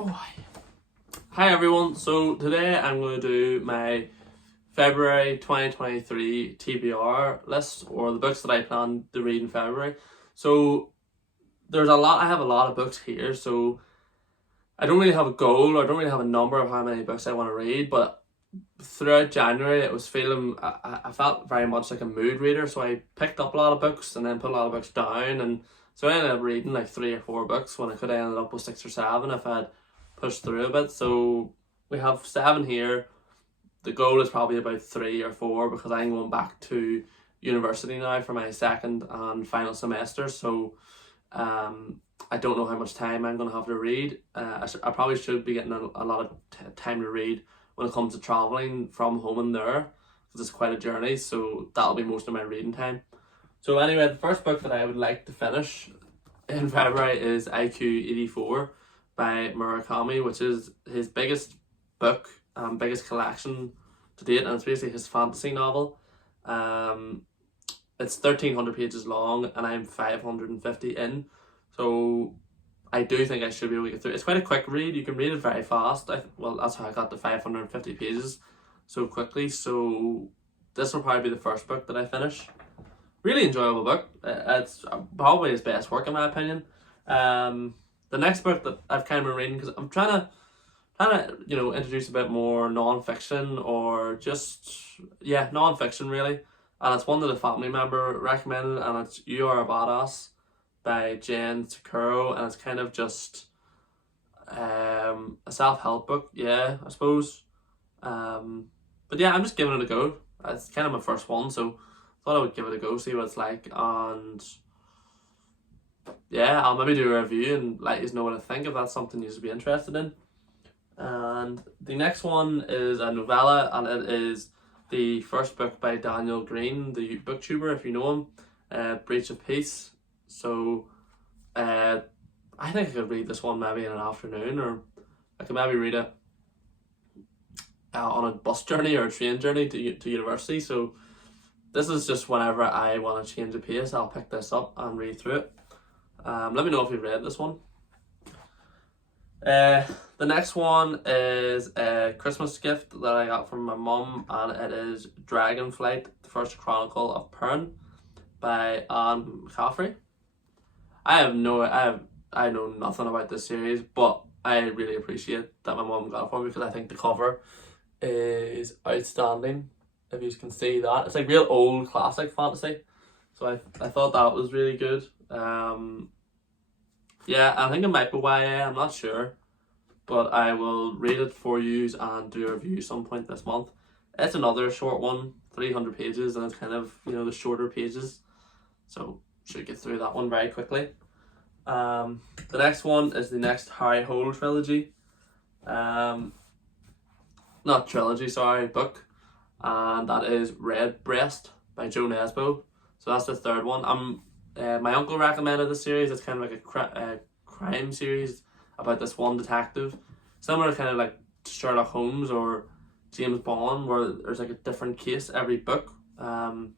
Oh, hi everyone, so today I'm going to do my February 2023 TBR list, or the books that I plan to read in February. So I have a lot of books here, so I don't really have a goal, or I don't really have a number of how many books I want to read, but throughout January I felt very much like a mood reader, so I picked up a lot of books and then put a lot of books down, and so I ended up reading like 3 or 4 books when I could have ended up with 6 or 7 if I had pushed through a bit. So we have 7 here. The goal is probably about 3 or 4 because I'm going back to university now for my second and final semester, so I don't know how much time I'm going to have to read. I probably should be getting a lot of time to read when it comes to traveling from home and there, because it's quite a journey, so that'll be most of my reading time. So anyway, the first book that I would like to finish in February is IQ 84 by Murakami, which is his biggest book, biggest collection to date, and it's basically his fantasy novel. It's 1,300 pages long and I'm 550 in, so I do think I should be able to get through. It's quite a quick read. You can read it very fast. Well, that's how I got to 550 pages so quickly. So this will probably be the first book that I finish. Really enjoyable book. It's probably his best work in my opinion. The next book that I've kind of been reading, because I'm trying to introduce a bit more non-fiction, or just non-fiction really. And it's one that a family member recommended, and it's You Are a Badass by Jen Sakuro, and it's kind of just a self-help book, I suppose. But yeah, I'm just giving it a go. It's kind of my first one, so I thought I would give it a go, see what it's like, and yeah, I'll maybe do a review and let you know what I think, if that's something you should be interested in. And the next one is a novella, and it is the first book by Daniel Green, the booktuber, if you know him, Breach of Peace. So I think I could read this one maybe in an afternoon, or I could maybe read it on a bus journey or a train journey to university. So this is just whenever I want to change the pace, I'll pick this up and read through it. Let me know if you've read this one. The next one is a Christmas gift that I got from my mum, and it is Dragonflight, the First Chronicle of Perrin by Anne McCaffrey. I know nothing about this series, but I really appreciate that my mum got it for me, because I think the cover is outstanding. If you can see that, it's like real old classic fantasy, so I thought that was really good. I think it might be YA, I'm not sure, but I will read it for you and do a review some point this month. It's another short one, 300 pages, and it's kind of, the shorter pages, so should get through that one very quickly. The next one is the next Harry Hole trilogy. Not trilogy, sorry, book. And that is Red Breast by Joe Nesbo. So that's the third one. My uncle recommended this series. It's kind of like a crime series about this one detective, similar kind of like Sherlock Holmes or James Bond, where there's like a different case every book. And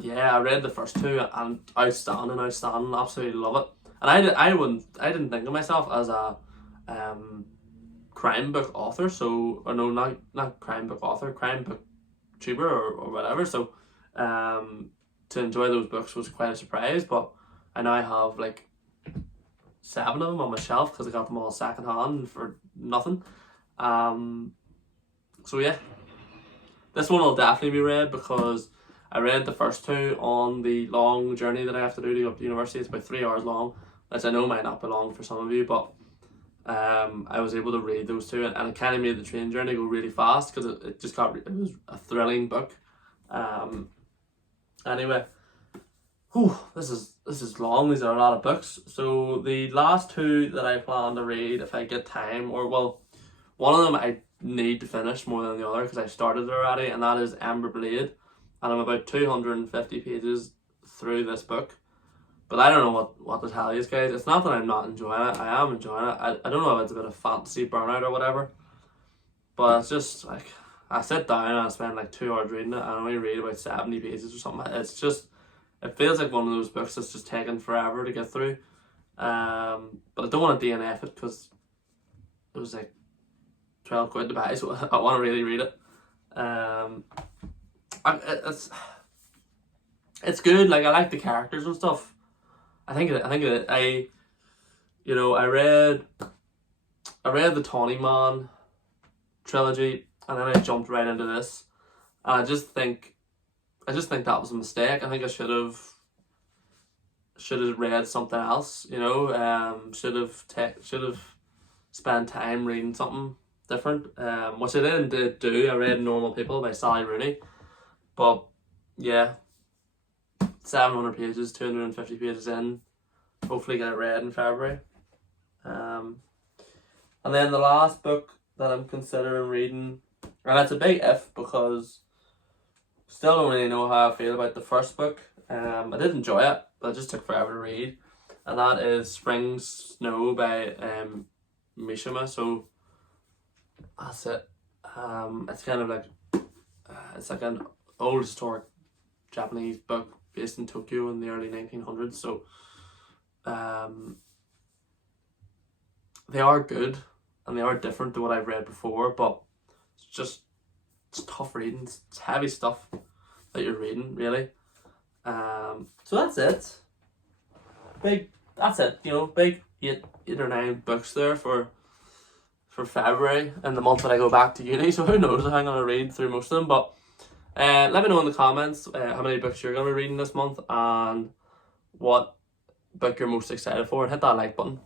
yeah, I read the first 2 and outstanding, absolutely love it. And I didn't think of myself as a crime book author, not crime book author, crime book tuber or whatever. So to enjoy those books was quite a surprise, but I now have like 7 of them on my shelf because I got them all second hand for nothing. So yeah, this one will definitely be read, because I read the first 2 on the long journey that I have to do to go up to university. It's about 3 hours long, which I know might not be long for some of you, but I was able to read those 2, and it kind of made the train journey go really fast, because it was a thrilling book. Anyway, this is long. These are a lot of books. So the last 2 that I plan to read, if I get time, or well, one of them I need to finish more than the other because I started it already, and that is Ember Blade, and I'm about 250 pages through this book. But I don't know what to tell you guys. It's not that I'm not enjoying it. I am enjoying it. I don't know if it's a bit of fantasy burnout or whatever, but it's just like I sit down and I spend like 2 hours reading it, and I only read about 70 pages or something. It feels like one of those books that's just taken forever to get through. But I don't want to DNF it, because it was like 12 quid to buy, so I want to really read it. It's good. Like, I like the characters and stuff. I read the Tawny Man trilogy, and then I jumped right into this. And I just think that was a mistake. I think I should have read something else. Should have spent time reading something different. Which I did do. I read Normal People by Sally Rooney, but yeah, 700 pages, 250 pages in. Hopefully get it read in February. And then the last book that I'm considering reading, and it's a big if because still don't really know how I feel about the first book. I did enjoy it, but it just took forever to read. And that is Spring Snow by Mishima. So that's it. It's kind of like it's like an old historic Japanese book based in Tokyo in the early 1900s. So they are good and they are different to what I've read before, but it's tough reading. It's heavy stuff that you're reading, really. So that's it. Big eight or 9 books there for February and the month that I go back to uni. So who knows? I'm gonna read through most of them. But let me know in the comments how many books you're gonna be reading this month and what book you're most excited for, and hit that like button.